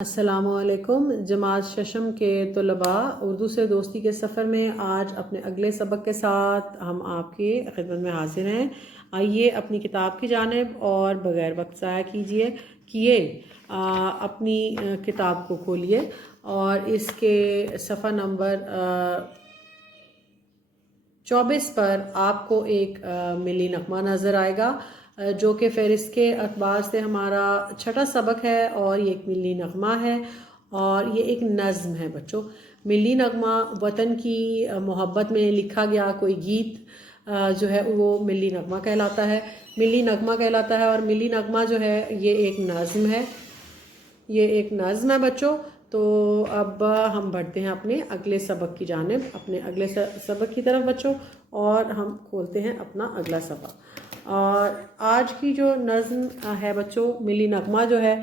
السلام علیکم جماعت ششم کے طلباء، اردو سے دوستی کے سفر میں آج اپنے اگلے سبق کے ساتھ ہم آپ کی خدمت میں حاضر ہیں۔ آئیے اپنی کتاب کی جانب اور بغیر وقت ضائع کیے اپنی کتاب کو کھولیے اور اس کے صفحہ نمبر 24 پر آپ کو ایک ملی نغمہ نظر آئے گا جو کہ فہرست کے اعتبار سے ہمارا چھٹا سبق ہے، اور یہ ایک ملی نغمہ ہے اور یہ ایک نظم ہے بچوں۔ ملی نغمہ وطن کی محبت میں لکھا گیا کوئی گیت جو ہے وہ ملی نغمہ کہلاتا ہے، ملی نغمہ کہلاتا ہے۔ اور ملی نغمہ جو ہے یہ ایک نظم ہے، یہ ایک نظم ہے بچوں۔ تو اب ہم بڑھتے ہیں اپنے اگلے سبق کی جانب، اپنے اگلے سبق کی طرف بچوں، اور ہم کھولتے ہیں اپنا اگلا سبق۔ اور آج کی جو نظم ہے بچوں، ملی نغمہ جو ہے،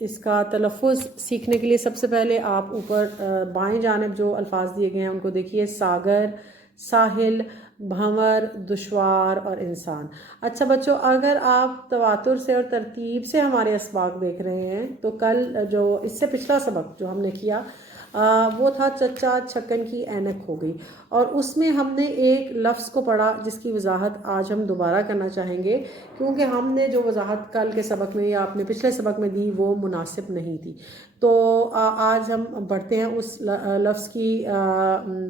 اس کا تلفظ سیکھنے کے لیے سب سے پہلے آپ اوپر بائیں جانب جو الفاظ دیے گئے ہیں ان کو دیکھیے: ساگر، ساحل، بھنور، دشوار اور انسان۔ اچھا بچوں، اگر آپ تواتر سے اور ترتیب سے ہمارے اسباق دیکھ رہے ہیں تو کل جو اس سے پچھلا سبق جو ہم نے کیا وہ تھا چچا چھکن کی اینک ہو گئی، اور اس میں ہم نے ایک لفظ کو پڑھا جس کی وضاحت آج ہم دوبارہ کرنا چاہیں گے، کیونکہ ہم نے جو وضاحت کل کے سبق میں یا اپنے پچھلے سبق میں دی وہ مناسب نہیں تھی۔ تو آج ہم بڑھتے ہیں اس لفظ کی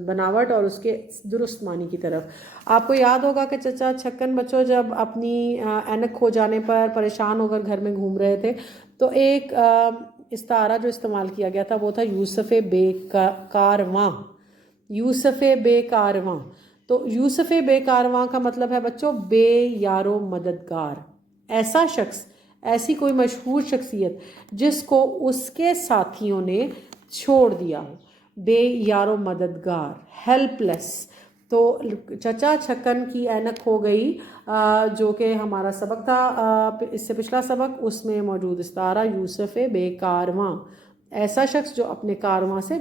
بناوٹ اور اس کے درست معنی کی طرف۔ آپ کو یاد ہوگا کہ چچا چھکن بچوں جب اپنی اینک کھو جانے پر پریشان ہو کر گھر میں گھوم رہے تھے تو ایک استعارہ جو استعمال کیا گیا تھا وہ تھا یوسف بے کارواں۔ یوسف بے کارواں، تو یوسف بے کارواں کا مطلب ہے بچوں بے یارو مددگار، ایسا شخص، ایسی کوئی مشہور شخصیت جس کو اس کے ساتھیوں نے چھوڑ دیا ہو، بے یارو مددگار، ہیلپ لیس۔ تو چچا چھکن کی اینک ہو گئی جو کہ ہمارا سبق تھا اس سے پچھلا سبق، اس میں موجود استعارہ یوسف بے کارواں، ایسا شخص جو اپنے کارواں سے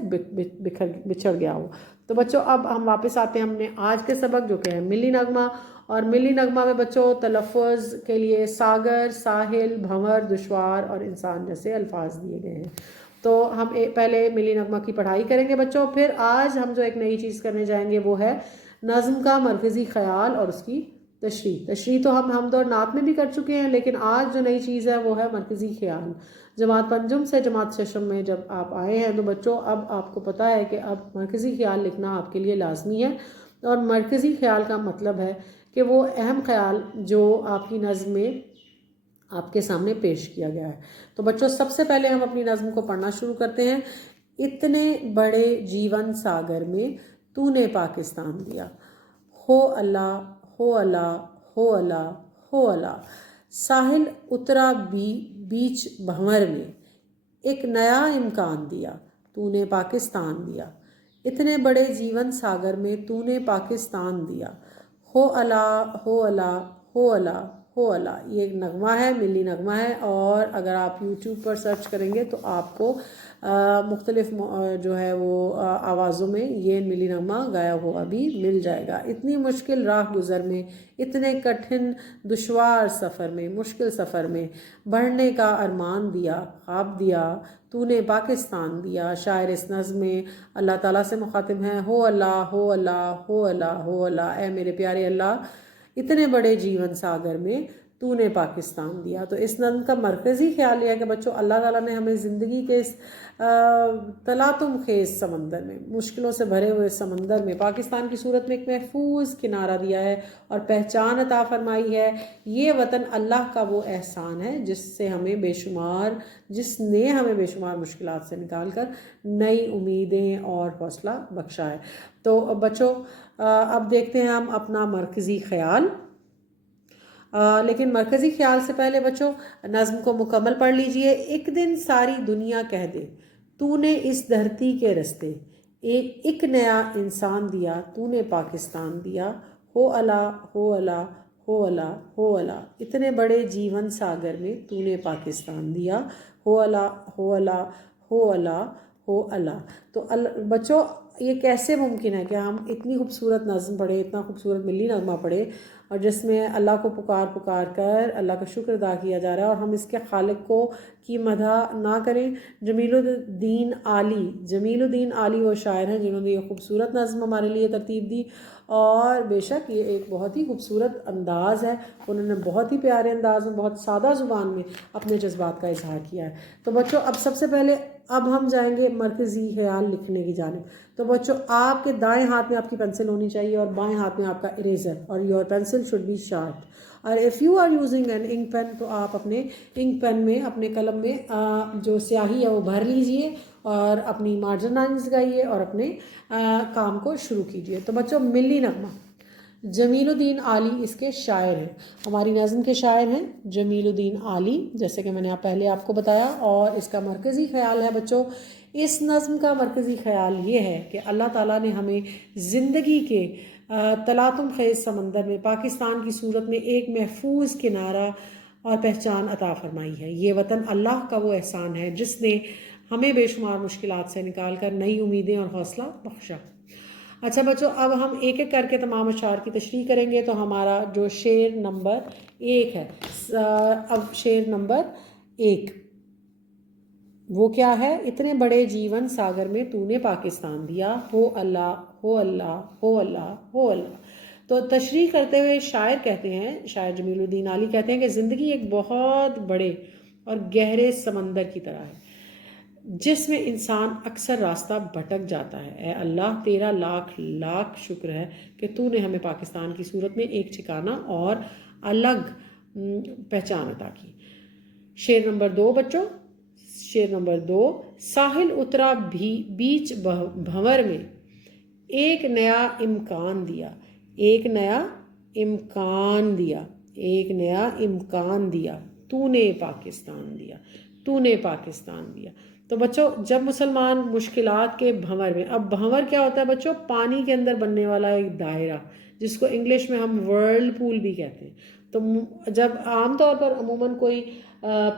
بچھڑ گیا ہو۔ تو بچوں اب ہم واپس آتے ہیں ہم نے آج کے سبق جو کہ ہے ملی نغمہ، اور ملی نغمہ میں بچوں تلفظ کے لیے ساگر، ساحل، بھنور، دشوار اور انسان جیسے الفاظ دیے گئے ہیں۔ تو ہم پہلے ملی نغمہ کی پڑھائی کریں گے بچوں، پھر آج ہم جو ایک نئی چیز کرنے جائیں گے وہ ہے نظم کا مرکزی خیال اور اس کی تشریح تو ہم حمد اور نعت میں بھی کر چکے ہیں، لیکن آج جو نئی چیز ہے وہ ہے مرکزی خیال۔ جماعت پنجم سے جماعت ششم میں جب آپ آئے ہیں تو بچوں اب آپ کو پتہ ہے کہ اب مرکزی خیال لکھنا آپ کے لیے لازمی ہے، اور مرکزی خیال کا مطلب ہے کہ وہ اہم خیال جو آپ کی نظم میں آپ کے سامنے پیش کیا گیا ہے۔ تو بچوں سب سے پہلے ہم اپنی نظم کو پڑھنا شروع کرتے ہیں۔ اتنے بڑے جیون ساگر میں تو نے پاکستان دیا، ہو اللہ، ہو اللہ، ہو اللہ، ہو اللہ۔ ساحل اترا بیچ بھنور میں، ایک نیا امکان دیا، تو نے پاکستان دیا۔ اتنے بڑے جیون ساگر میں تو نے پاکستان دیا، ہو اللہ، ہو اللہ، ہو اللہ، ہو اللہ۔ یہ ایک نغمہ ہے، ملی نغمہ ہے، اور اگر آپ یوٹیوب پر سرچ کریں گے تو آپ کو مختلف جو ہے وہ آوازوں میں یہ ملی نغمہ گایا ہوا بھی مل جائے گا۔ اتنی مشکل راہ گزر میں، اتنے کٹھن دشوار سفر میں، مشکل سفر میں بڑھنے کا ارمان دیا، خواب دیا، تو نے پاکستان دیا۔ شاعر اس نظم میں اللہ تعالیٰ سے مخاطب ہیں: ہو اللہ، ہو اللہ، ہو اللہ، ہو اللہ۔ اے میرے پیارے اللہ، اتنے بڑے جیون ساگر میں تو نے پاکستان دیا۔ تو اس نظم کا مرکزی خیال یہ ہے کہ بچوں اللہ تعالیٰ نے ہمیں زندگی کے اس تلاطم خیز سمندر میں، مشکلوں سے بھرے ہوئے سمندر میں پاکستان کی صورت میں ایک محفوظ کنارہ دیا ہے اور پہچان عطا فرمائی ہے۔ یہ وطن اللہ کا وہ احسان ہے جس نے ہمیں بے شمار مشکلات سے نکال کر نئی امیدیں اور حوصلہ بخشا ہے۔ تو بچوں اب دیکھتے ہیں ہم اپنا مرکزی خیال، لیکن مرکزی خیال سے پہلے بچوں نظم کو مکمل پڑھ لیجئے۔ ایک دن ساری دنیا کہہ دے تو نے اس دھرتی کے رستے، ایک نیا انسان دیا، تو نے پاکستان دیا، ہو اللہ، ہو اللہ، ہو اللہ، ہو اللہ۔ اتنے بڑے جیون ساگر میں تو نے پاکستان دیا، ہو اللہ، ہو اللہ، ہو اللہ، ہو اللہ۔ تو بچوں یہ کیسے ممکن ہے کہ ہم اتنی خوبصورت نظم پڑھیں، اتنا خوبصورت ملی نغمہ پڑھیں، اور جس میں اللہ کو پکار کر اللہ کا شکر ادا کیا جا رہا ہے، اور ہم اس کے خالق کو کی مدح نہ کریں۔ جمیل الدین عالی وہ شاعر ہیں جنہوں نے یہ خوبصورت نظم ہمارے لیے ترتیب دی، اور بے شک یہ ایک بہت ہی خوبصورت انداز ہے، انہوں نے بہت ہی پیارے انداز میں، بہت سادہ زبان میں اپنے جذبات کا اظہار کیا ہے۔ تو بچوں اب سب سے پہلے اب ہم جائیں گے مرکزی خیال لکھنے کی جانب۔ تو بچوں آپ کے دائیں ہاتھ میں آپ کی پینسل ہونی چاہیے اور بائیں ہاتھ میں آپ کا اریزر، اور your pencil should be sharp, اور if you are using an ink pen تو آپ اپنے انک پین میں، اپنے قلم میں جو سیاہی ہے وہ بھر لیجئے اور اپنی مارجن لائنز لگائیے اور اپنے کام کو شروع کیجئے۔ تو بچوں ملی نغمہ، جمیل الدین عالی اس کے شاعر ہیں، ہماری نظم کے شاعر ہیں جمیل الدین عالی، جیسے کہ میں نے پہلے آپ کو بتایا۔ اور اس کا مرکزی خیال ہے بچوں، اس نظم کا مرکزی خیال یہ ہے کہ اللہ تعالیٰ نے ہمیں زندگی کے تلاطم خیز سمندر میں پاکستان کی صورت میں ایک محفوظ کنارہ اور پہچان عطا فرمائی ہے۔ یہ وطن اللہ کا وہ احسان ہے جس نے ہمیں بے شمار مشکلات سے نکال کر نئی امیدیں اور حوصلہ بخشا۔ اچھا بچوں، اب ہم ایک ایک کر کے تمام اشعار کی تشریح کریں گے۔ تو ہمارا جو شعر نمبر 1 ہے، اب شعر نمبر 1 وہ کیا ہے؟ اتنے بڑے جیون ساگر میں تو نے پاکستان دیا، ہو اللہ ہو اللہ ہو اللہ ہو اللہ۔ تو تشریح کرتے ہوئے شاعر کہتے ہیں، شاعر جمیل الدین عالی کہتے ہیں کہ زندگی ایک بہت بڑے اور گہرے سمندر کی طرح ہے جس میں انسان اکثر راستہ بھٹک جاتا ہے۔ اے اللہ تیرا لاکھ لاکھ شکر ہے کہ تو نے ہمیں پاکستان کی صورت میں ایک ٹھکانہ اور الگ پہچان عطا کی۔ شعر نمبر 2 بچوں، شعر نمبر 2، ساحل اترا بھی بیچ بھنور میں ایک نیا امکان دیا، ایک نیا امکان دیا، ایک نیا امکان دیا، تو نے پاکستان دیا، تو نے پاکستان دیا۔ تو بچوں جب مسلمان مشکلات کے بھنور میں، اب بھنور کیا ہوتا ہے بچوں؟ پانی کے اندر بننے والا ایک دائرہ جس کو انگلش میں ہم ورلڈ پول بھی کہتے ہیں۔ تو جب عام طور پر عموماً کوئی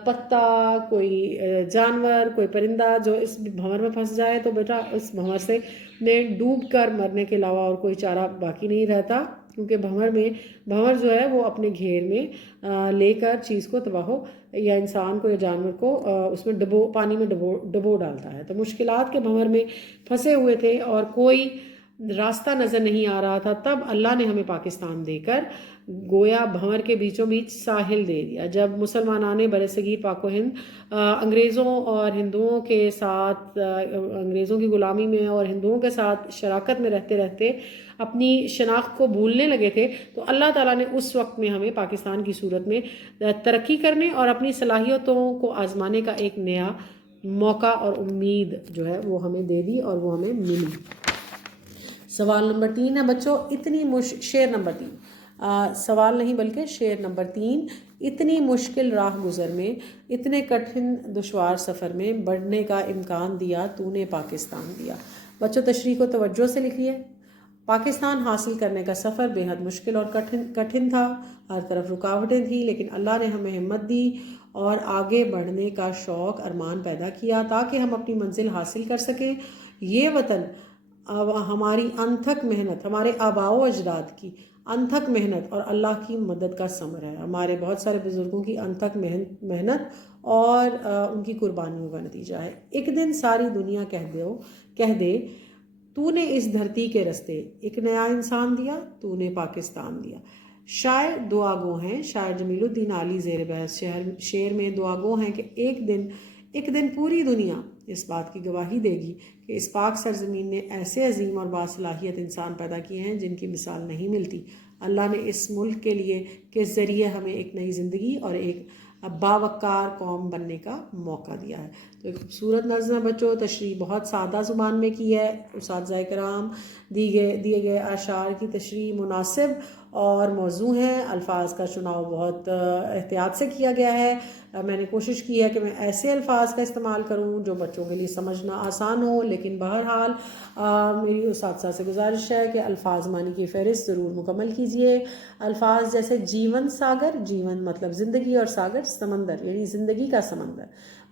پتا، کوئی جانور، کوئی پرندہ جو اس بھنور میں پھنس جائے تو بیٹا اس بھنور سے میں ڈوب کر مرنے کے علاوہ اور کوئی چارہ باقی نہیں رہتا، کیونکہ بھنور جو ہے وہ اپنے گھیر میں لے کر چیز کو تباہ ہو یا انسان کو یا جانور کو اس میں پانی میں ڈبو ڈالتا ہے۔ تو مشکلات کے بھنور میں پھنسے ہوئے تھے اور کوئی راستہ نظر نہیں آ رہا تھا، تب اللہ نے ہمیں پاکستان دے کر گویا بھنور کے بیچوں بیچ ساحل دے دیا۔ جب مسلمانان برصغیر پاک و ہند انگریزوں اور ہندوؤں کے ساتھ، انگریزوں کی غلامی میں اور ہندوؤں کے ساتھ شراکت میں رہتے رہتے اپنی شناخت کو بھولنے لگے تھے، تو اللہ تعالیٰ نے اس وقت میں ہمیں پاکستان کی صورت میں ترقی کرنے اور اپنی صلاحیتوں کو آزمانے کا ایک نیا موقع اور امید جو ہے وہ ہمیں دے دی اور وہ ہمیں ملی۔ سوال نمبر 3 ہے بچوں، شعر نمبر 3، سوال نہیں بلکہ شعر نمبر 3، اتنی مشکل راہ گزر میں، اتنے کٹھن دشوار سفر میں بڑھنے کا امکان دیا تو نے پاکستان دیا۔ بچوں تشریح کو توجہ سے لکھیے۔ پاکستان حاصل کرنے کا سفر بے حد مشکل اور کٹھن تھا، ہر طرف رکاوٹیں تھیں، لیکن اللہ نے ہمیں ہمت دی اور آگے بڑھنے کا شوق ارمان پیدا کیا تاکہ ہم اپنی منزل حاصل کر سکیں۔ یہ وطن ہماری انتھک محنت، ہمارے آباء و اجداد کی انتھک محنت اور اللہ کی مدد کا ثمر ہے، ہمارے بہت سارے بزرگوں کی انتھک محنت اور ان کی قربانیوں کا نتیجہ ہے۔ ایک دن ساری دنیا کہہ دے تو نے اس دھرتی کے رستے ایک نیا انسان دیا، تو نے پاکستان دیا۔ شاعر دعا گو ہیں، شاعر جمیل الدین عالی زیر بحث شعر میں دعا گو ہیں کہ ایک دن پوری دنیا اس بات کی گواہی دے گی کہ اس پاک سرزمین نے ایسے عظیم اور باصلاحیت انسان پیدا کیے ہیں جن کی مثال نہیں ملتی۔ اللہ نے اس ملک کے لیے کے ذریعے ہمیں ایک نئی زندگی اور ایک باوقار قوم بننے کا موقع دیا ہے۔ تو ایک خوبصورت نظم ہے بچوں، تشریح بہت سادہ زبان میں کی ہے۔ اساتذہ کرام دیے گئے اشعار کی تشریح مناسب اور موزوں ہیں، الفاظ کا چناؤ بہت احتیاط سے کیا گیا ہے۔ میں نے کوشش کی ہے کہ میں ایسے الفاظ کا استعمال کروں جو بچوں کے لیے سمجھنا آسان ہو، لیکن بہرحال میری اساتذہ سے گزارش ہے کہ الفاظ معنی کی فہرست ضرور مکمل کیجیے۔ الفاظ جیسے جیون ساگر، جیون مطلب زندگی اور ساگر سمندر یعنی زندگی کا سمندر،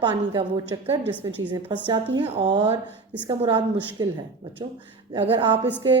پانی کا وہ چکر جس میں چیزیں پھنس جاتی ہیں، اور اس کا مراد مشکل ہے بچوں۔ اگر آپ اس کے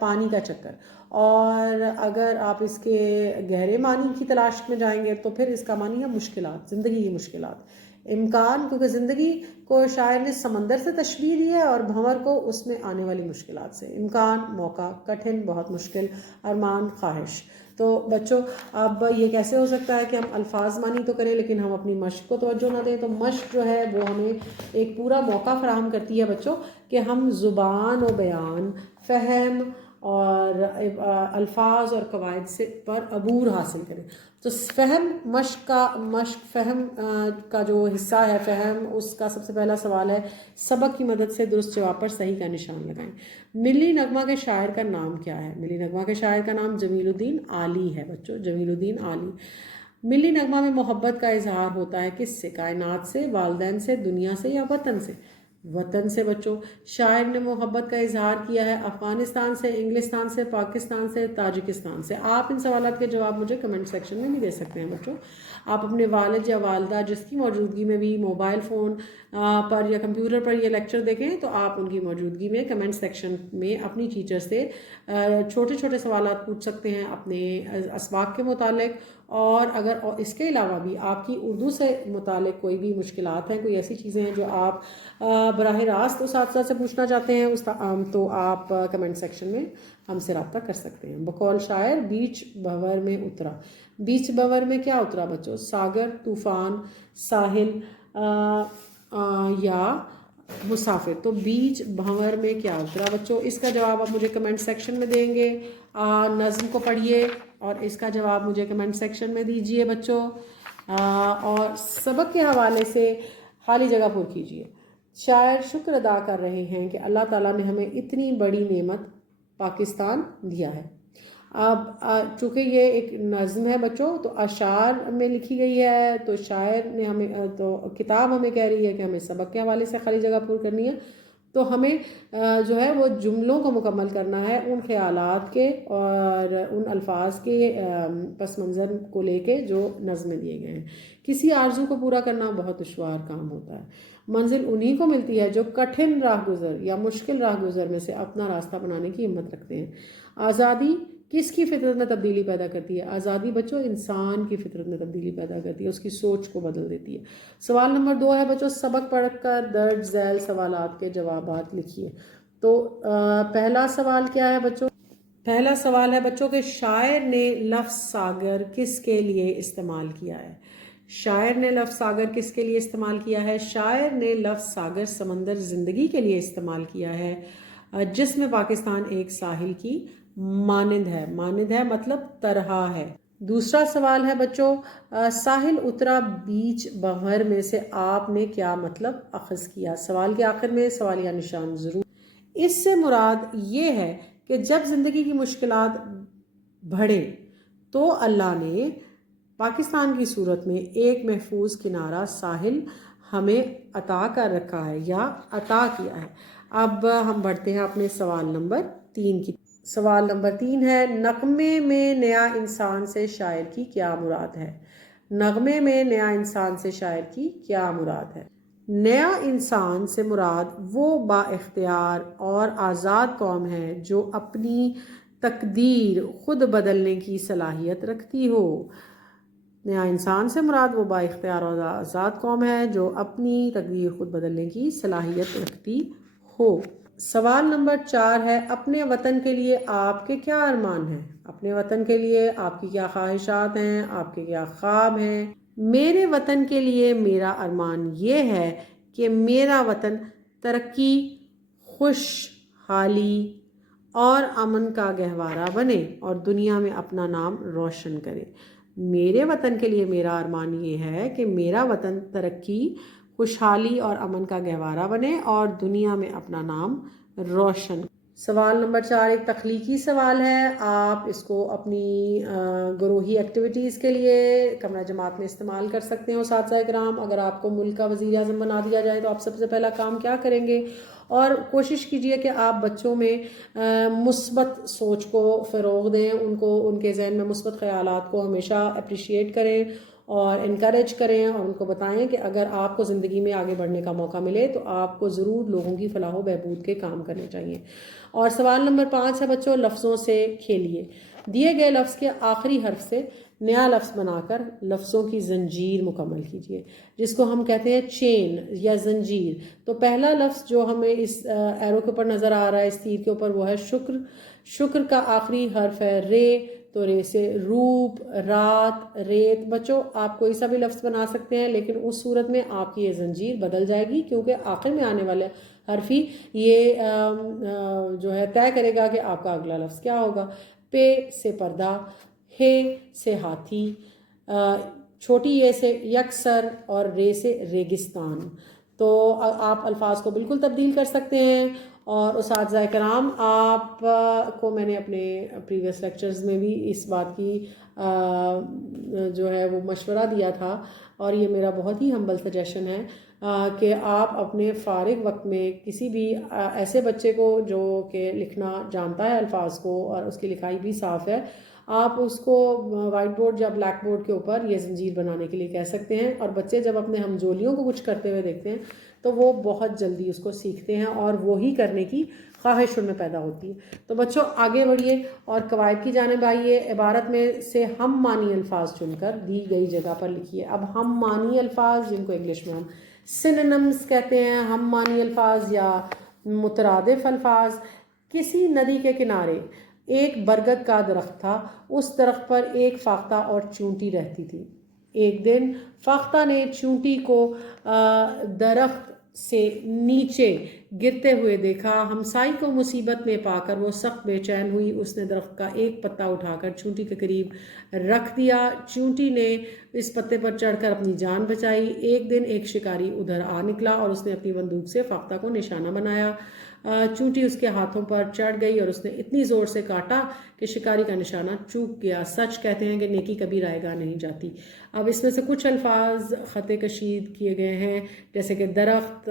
پانی کا چکر، اور اگر آپ اس کے گہرے معنی کی تلاش میں جائیں گے تو پھر اس کا معنی ہے مشکلات، زندگی کی مشکلات۔ امکان، کیونکہ زندگی کو شاعر نے سمندر سے تشبیہ دی ہے، اور بھنور کو اس میں آنے والی مشکلات سے۔ امکان موقع، کٹھن بہت مشکل، ارمان خواہش۔ تو بچوں اب یہ کیسے ہو سکتا ہے کہ ہم الفاظ مانی تو کریں لیکن ہم اپنی مشق کو توجہ نہ دیں؟ تو مشق جو ہے وہ ہمیں ایک پورا موقع فراہم کرتی ہے بچوں کہ ہم زبان و بیان، فہم اور الفاظ اور قواعد سے پر عبور حاصل کریں۔ تو فہم مشق فہم کا جو حصہ ہے، فہم اس کا سب سے پہلا سوال ہے سبق کی مدد سے درست جواب پر صحیح کا نشان لگائیں۔ ملی نغمہ کے شاعر کا نام کیا ہے؟ ملی نغمہ کے شاعر کا نام جمیل الدین عالی ہے بچوں، جمیل الدین عالی۔ ملی نغمہ میں محبت کا اظہار ہوتا ہے کس سے؟ کائنات سے، والدین سے، دنیا سے، یا وطن سے؟ وطن سے بچوں۔ شاعر نے محبت کا اظہار کیا ہے افغانستان سے، انگلستان سے، پاکستان سے، تاجکستان سے۔ آپ ان سوالات کے جواب مجھے کمنٹ سیکشن میں بھی دے سکتے ہیں بچوں۔ آپ اپنے والد یا والدہ جس کی موجودگی میں بھی موبائل فون پر یا کمپیوٹر پر یہ لیکچر دیکھیں تو آپ ان کی موجودگی میں کمنٹ سیکشن میں اپنی ٹیچر سے چھوٹے چھوٹے سوالات پوچھ سکتے ہیں اپنے اسباق کے متعلق، اور اگر اس کے علاوہ بھی آپ کی اردو سے متعلق کوئی بھی مشکلات ہیں، کوئی ایسی چیزیں ہیں جو آپ براہ راست اساتذہ سے پوچھنا چاہتے ہیں تو آپ کمنٹ سیکشن میں ہم سے رابطہ کر سکتے ہیں۔ بقول شاعر بیچ بھنور میں اترا۔ بیچ بھنور میں کیا اترا بچوں؟ ساگر، طوفان، ساحل یا مسافر۔ تو بیچ بھنور میں کیا اترا بچوں؟ اس کا جواب آپ مجھے کمنٹ سیکشن میں دیں گے۔ نظم کو پڑھیے اور اس کا جواب مجھے کمنٹ سیکشن میں دیجیے بچوں، اور سبق کے حوالے سے خالی جگہ پر کیجیے۔ شاعر شکر ادا کر رہے ہیں کہ اللہ تعالیٰ نے ہمیں اتنی بڑی نعمت پاکستان دیا ہے۔ اب چونکہ یہ ایک نظم ہے بچوں تو اشعار میں لکھی گئی ہے، تو شاعر نے تو کتاب ہمیں کہہ رہی ہے کہ ہمیں سبق کے حوالے سے خالی جگہ پر کرنی ہے، تو ہمیں جو ہے وہ جملوں کو مکمل کرنا ہے ان خیالات کے اور ان الفاظ کے پس منظر کو لے کے جو نظمیں دیے گئے ہیں۔ کسی آرزو کو پورا کرنا بہت دشوار کام ہوتا ہے۔ منزل انہی کو ملتی ہے جو کٹھن راہ گزر یا مشکل راہ گزر میں سے اپنا راستہ بنانے کی ہمت رکھتے ہیں۔ آزادی کس کی فطرت میں تبدیلی پیدا کرتی ہے؟ آزادی بچوں انسان کی فطرت میں تبدیلی پیدا کرتی ہے، اس کی سوچ کو بدل دیتی ہے۔ سوال نمبر 2 ہے بچوں سبق پڑھ کر درج ذیل سوالات کے جوابات لکھیے۔ تو پہلا سوال کیا ہے بچوں؟ پہلا سوال ہے بچوں کہ شاعر نے لفظ ساگر کس کے لیے استعمال کیا ہے؟ شاعر نے لفظ ساگر کس کے لیے استعمال کیا ہے؟ شاعر نے لفظ ساگر سمندر زندگی کے لیے استعمال کیا ہے، جس میں پاکستان ایک ساحل کی مانند ہے۔ مانند ہے مطلب طرح ہے۔ دوسرا سوال ہے بچوں ساحل اترا بیچ بھنور میں سے آپ نے کیا مطلب اخذ کیا؟ سوال کے آخر میں سوالیہ نشان ضرور۔ اس سے مراد یہ ہے کہ جب زندگی کی مشکلات بڑھے تو اللہ نے پاکستان کی صورت میں ایک محفوظ کنارہ ساحل ہمیں عطا کر رکھا ہے یا عطا کیا ہے۔ اب ہم بڑھتے ہیں اپنے سوال نمبر 3 کی۔ سوال نمبر 3 ہے نغمے میں نیا انسان سے شاعر کی کیا مراد ہے؟ نغمے میں نیا انسان سے شاعر کی کیا مراد ہے؟ نیا انسان سے مراد وہ با اختیار اور آزاد قوم ہے جو اپنی تقدیر خود بدلنے کی صلاحیت رکھتی ہو۔ نیا انسان سے مراد وہ با اختیار اور آزاد قوم ہے جو اپنی تقدیر خود بدلنے کی صلاحیت رکھتی ہو۔ سوال نمبر 4 ہے اپنے وطن کے لیے آپ کے کیا ارمان ہیں؟ اپنے وطن کے لیے آپ کی کیا خواہشات ہیں؟ آپ کے کیا خواب ہیں؟ میرے وطن کے لیے میرا ارمان یہ ہے کہ میرا وطن ترقی، خوشحالی اور امن کا گہوارہ بنے اور دنیا میں اپنا نام روشن کرے۔ میرے وطن کے لیے میرا ارمان یہ ہے کہ میرا وطن ترقی، خوشحالی اور امن کا گہوارہ بنے اور دنیا میں اپنا نام روشن۔ سوال نمبر 4 ایک تخلیقی سوال ہے، آپ اس کو اپنی گروہی ایکٹیویٹیز کے لیے کمرہ جماعت میں استعمال کر سکتے ہیں اساتذہ کرام۔ اگر آپ کو ملک کا وزیر اعظم بنا دیا جائے تو آپ سب سے پہلا کام کیا کریں گے؟ اور کوشش کیجئے کہ آپ بچوں میں مثبت سوچ کو فروغ دیں، ان کے ذہن میں مثبت خیالات کو ہمیشہ اپریشیٹ کریں اور انکریج کریں، اور ان کو بتائیں کہ اگر آپ کو زندگی میں آگے بڑھنے کا موقع ملے تو آپ کو ضرور لوگوں کی فلاح و بہبود کے کام کرنے چاہیے۔ اور سوال نمبر 5 ہے بچوں، لفظوں سے کھیلیے۔ دیے گئے لفظ کے آخری حرف سے نیا لفظ بنا کر لفظوں کی زنجیر مکمل کیجیے، جس کو ہم کہتے ہیں چین یا زنجیر۔ تو پہلا لفظ جو ہمیں اس ایرو کے اوپر نظر آ رہا ہے، اس تیر کے اوپر، وہ ہے شکر۔ شکر کا آخری حرف ہے رے، تو رے سے روپ، رات، ریت۔ بچوں آپ کوئی سا بھی لفظ بنا سکتے ہیں، لیکن اس صورت میں آپ کی یہ زنجیر بدل جائے گی، کیونکہ آخر میں آنے والے حرف ہی یہ جو ہے طے کرے گا کہ آپ کا اگلا لفظ کیا ہوگا۔ پے سے پردہ، ہے سے ہاتھی، چھوٹی یہ سے یکسر، اور رے سے ریگستان۔ تو آپ الفاظ کو بالکل تبدیل کر سکتے ہیں۔ اور اساتذہ کرام، آپ کو میں نے اپنے پریویس لیکچرز میں بھی اس بات کی جو ہے وہ مشورہ دیا تھا، اور یہ میرا بہت ہی ہمبل سجیشن ہے کہ آپ اپنے فارغ وقت میں کسی بھی ایسے بچے کو جو کہ لکھنا جانتا ہے الفاظ کو اور اس کی لکھائی بھی صاف ہے، آپ اس کو وائٹ بورڈ یا بلیک بورڈ کے اوپر یہ زنجیر بنانے کے لیے کہہ سکتے ہیں، اور بچے جب اپنے ہمجولیوں کو کچھ کرتے ہوئے دیکھتے ہیں تو وہ بہت جلدی اس کو سیکھتے ہیں اور وہی کرنے کی خواہش ان میں پیدا ہوتی ہے۔ تو بچوں آگے بڑھیے اور قواعد کی جانب آئیے۔ عبارت میں سے ہم معنی الفاظ چن کر دی گئی جگہ پر لکھیے۔ اب ہم معنی الفاظ، جن کو انگلش میں ہم سینونمز کہتے ہیں، ہم معنی الفاظ یا مترادف الفاظ۔ کسی ندی کے کنارے ایک برگد کا درخت تھا، اس درخت پر ایک فاختہ اور چونٹی رہتی تھی۔ ایک دن فاختہ نے چونٹی کو درخت سے نیچے گرتے ہوئے دیکھا۔ ہمسائی کو مصیبت میں پا کر وہ سخت بے چین ہوئی۔ اس نے درخت کا ایک پتا اٹھا کر چونٹی کے قریب رکھ دیا۔ چونٹی نے اس پتے پر چڑھ کر اپنی جان بچائی۔ ایک دن ایک شکاری ادھر آ نکلا اور اس نے اپنی بندوق سے فاختہ کو نشانہ بنایا۔ چونٹی اس کے ہاتھوں پر چڑھ گئی اور اس نے اتنی زور سے کاٹا کہ شکاری کا نشانہ چوک گیا۔ سچ کہتے ہیں کہ نیکی کبھی رائے گاہ نہیں جاتی۔ اب اس میں سے کچھ الفاظ خط کشید کیے گئے ہیں، جیسے کہ درخت،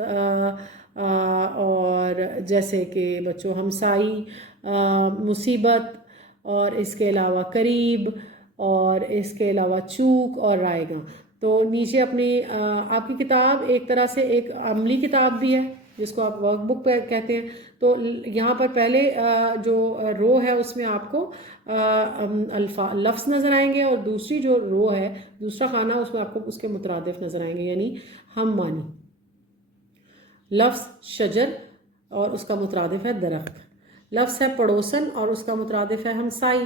اور جیسے کہ بچوں ہمسائی، مصیبت، اور اس کے علاوہ قریب، اور اس کے علاوہ چوک اور رائے گاہ۔ تو نیچے اپنی آپ کی کتاب ایک طرح سے ایک عملی کتاب بھی ہے، جس کو آپ ورک بک پہ کہتے ہیں۔ تو یہاں پر پہلے جو رو ہے اس میں آپ کو لفظ نظر آئیں گے، اور دوسری جو رو ہے، دوسرا خانہ، اس میں آپ کو اس کے مترادف نظر آئیں گے، یعنی ہم معنی۔ لفظ شجر اور اس کا مترادف ہے درخت۔ لفظ ہے پڑوسن اور اس کا مترادف ہے ہمسائی۔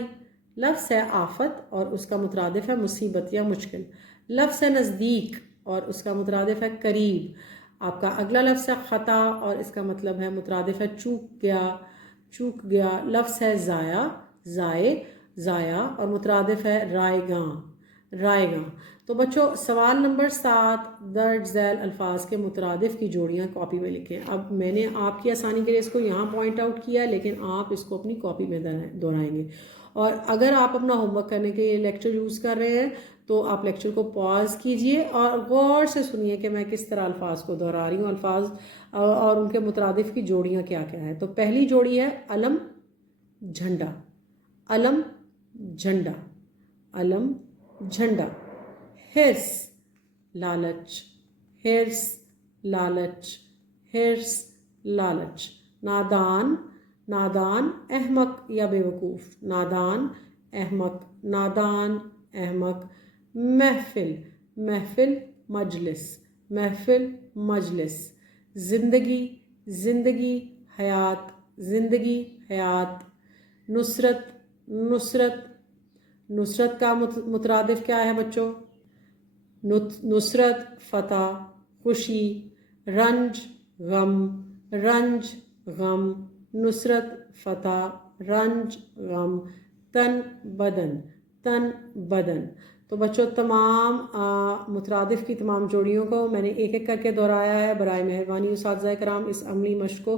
لفظ ہے آفت اور اس کا مترادف ہے مصیبت یا مشکل۔ لفظ ہے نزدیک اور اس کا مترادف ہے قریب۔ آپ کا اگلا لفظ ہے خطا اور اس کا مطلب ہے مترادف ہے چوک گیا، چوک گیا۔ لفظ ہے ضائع، ضائع، ضائع، اور مترادف ہے رائے گاہ، رائے گاہ۔ تو بچوں سوال نمبر 7، درج ذیل الفاظ کے مترادف کی جوڑیاں کاپی میں لکھیں۔ اب میں نے آپ کی آسانی کے لیے اس کو یہاں پوائنٹ آؤٹ کیا ہے، لیکن آپ اس کو اپنی کاپی میں دہرائیں گے۔ اور اگر آپ اپنا ہوم ورک کرنے کے لیے لیکچر یوز کر رہے ہیں تو آپ لیکچر کو پاز کیجئے اور غور سے سنیے کہ میں کس طرح الفاظ کو دہرا رہی ہوں، الفاظ اور ان کے مترادف کی جوڑیاں کیا کیا ہے۔ تو پہلی جوڑی ہے علم جھنڈا، علم جھنڈا، علم جھنڈا۔ حرص لالچ، حرص لالچ، حرص لالچ۔ نادان، نادان احمق یا بیوقوف، نادان احمق، نادان احمق۔ محفل، محفل مجلس، محفل مجلس۔ زندگی، زندگی حیات، زندگی حیات۔ نصرت، نصرت، نصرت کا مترادف کیا ہے بچوں؟ نصرت فتح، خوشی۔ رنج غم، رنج غم۔ نصرت فتح، رنج غم۔ تن بدن، تن بدن۔ تو بچوں تمام مترادف کی تمام جوڑیوں کو میں نے ایک ایک کر کے دہرایا ہے۔ برائے مہربانی اساتذہ کرام اس عملی مشق کو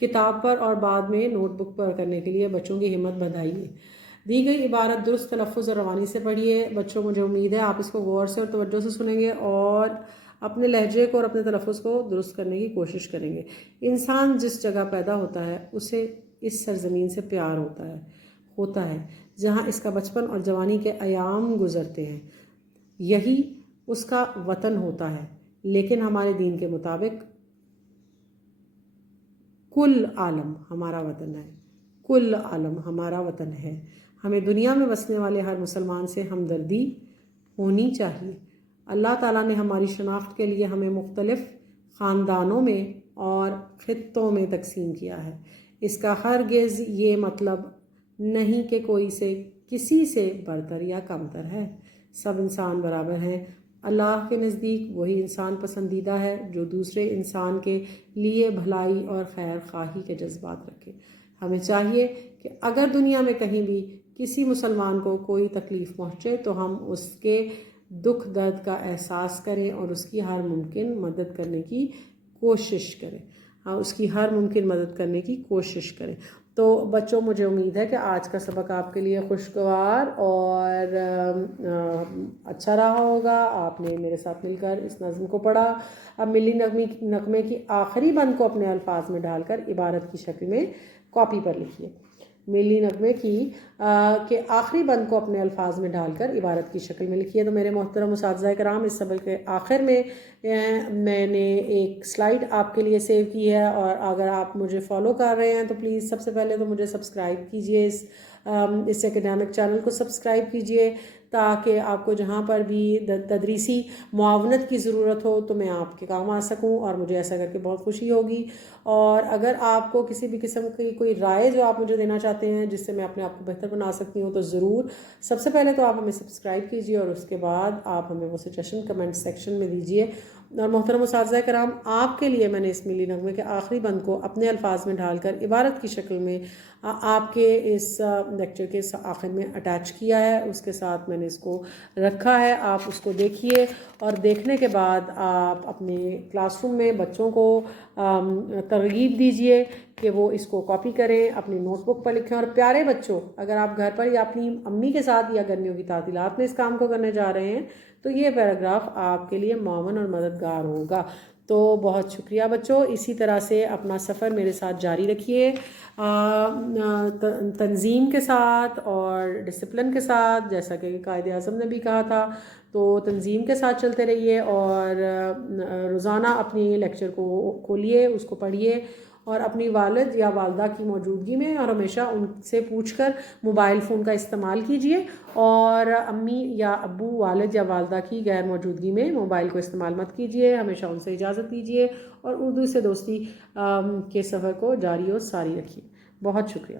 کتاب پر اور بعد میں نوٹ بک پر کرنے کے لیے بچوں کی ہمت بندھائیے۔ دی گئی عبارت درست تلفظ اور روانی سے پڑھیے۔ بچوں مجھے امید ہے آپ اس کو غور سے اور توجہ سے سنیں گے اور اپنے لہجے کو اور اپنے تلفظ کو درست کرنے کی کوشش کریں گے۔ انسان جس جگہ پیدا ہوتا ہے اسے اس سرزمین سے پیار ہوتا ہے جہاں اس کا بچپن اور جوانی کے ایام گزرتے ہیں، یہی اس کا وطن ہوتا ہے۔ لیکن ہمارے دین کے مطابق کل عالم ہمارا وطن ہے، کل عالم ہمارا وطن ہے۔ ہمیں دنیا میں بسنے والے ہر مسلمان سے ہمدردی ہونی چاہیے۔ اللہ تعالیٰ نے ہماری شناخت کے لیے ہمیں مختلف خاندانوں میں اور خطوں میں تقسیم کیا ہے۔ اس کا ہرگز یہ مطلب نہیں کہ کوئی سے کسی سے برتر یا کمتر ہے۔ سب انسان برابر ہیں۔ اللہ کے نزدیک وہی انسان پسندیدہ ہے جو دوسرے انسان کے لیے بھلائی اور خیر خواہی کے جذبات رکھے۔ ہمیں چاہیے کہ اگر دنیا میں کہیں بھی کسی مسلمان کو کوئی تکلیف پہنچے تو ہم اس کے دکھ درد کا احساس کریں اور اس کی ہر ممکن مدد کرنے کی کوشش کریں۔ تو بچوں، مجھے امید ہے کہ آج کا سبق آپ کے لیے خوشگوار اور اچھا رہا ہوگا۔ آپ نے میرے ساتھ مل کر اس نظم کو پڑھا۔ اب ملی نغمے کی آخری بند کو اپنے الفاظ میں ڈال کر عبارت کی شکل میں کاپی پر لکھیے۔ ملی نغمے کے آخری بند کو اپنے الفاظ میں ڈال کر عبارت کی شکل میں لکھیے۔ تو میرے محترم اساتذہ کرام، اس سبق کے آخر میں میں نے ایک سلائیڈ آپ کے لیے سیو کی ہے، اور اگر آپ مجھے فالو کر رہے ہیں تو پلیز سب سے پہلے تو مجھے سبسکرائب کیجئے، اس اکیڈمک چینل کو سبسکرائب کیجئے تاکہ آپ کو جہاں پر بھی تدریسی معاونت کی ضرورت ہو تو میں آپ کے کام آ سکوں، اور مجھے ایسا کر کے بہت خوشی ہوگی۔ اور اگر آپ کو کسی بھی قسم کی کوئی رائے جو آپ مجھے دینا چاہتے ہیں جس سے میں اپنے آپ کو بہتر بنا سکتی ہوں، تو ضرور سب سے پہلے تو آپ ہمیں سبسکرائب کیجئے، اور اس کے بعد آپ ہمیں وہ سجیشن کمنٹ سیکشن میں دیجئے۔ اور محترم اساتذہ کرام، آپ کے لیے میں نے اس ملی نغمے کے آخری بند کو اپنے الفاظ میں ڈال کر عبارت کی شکل میں آپ کے اس لیکچر کے آخر میں اٹیچ کیا ہے، اس کے ساتھ میں نے اس کو رکھا ہے۔ آپ اس کو دیکھیے، اور دیکھنے کے بعد آپ اپنے کلاس روم میں بچوں کو ترغیب دیجئے کہ وہ اس کو کاپی کریں، اپنی نوٹ بک پر لکھیں۔ اور پیارے بچوں، اگر آپ گھر پر یا اپنی امی کے ساتھ یا گرمیوں کی تعطیلات میں اس کام کو کرنے جا رہے ہیں تو یہ پیراگراف آپ کے لیے معاون اور مددگار ہوگا۔ تو بہت شکریہ بچوں، اسی طرح سے اپنا سفر میرے ساتھ جاری رکھیے، تنظیم کے ساتھ اور ڈسپلن کے ساتھ، جیسا کہ قائد اعظم نے بھی کہا تھا۔ تو تنظیم کے ساتھ چلتے رہیے، اور روزانہ اپنی لیکچر کو کھولیے، اس کو پڑھیے، اور اپنی والد یا والدہ کی موجودگی میں اور ہمیشہ ان سے پوچھ کر موبائل فون کا استعمال کیجیے، اور امی یا ابو، والد یا والدہ کی غیر موجودگی میں موبائل کو استعمال مت کیجیے، ہمیشہ ان سے اجازت لیجیے، اور اردو سے دوستی کے سفر کو جاری اور ساری رکھیے۔ بہت شکریہ۔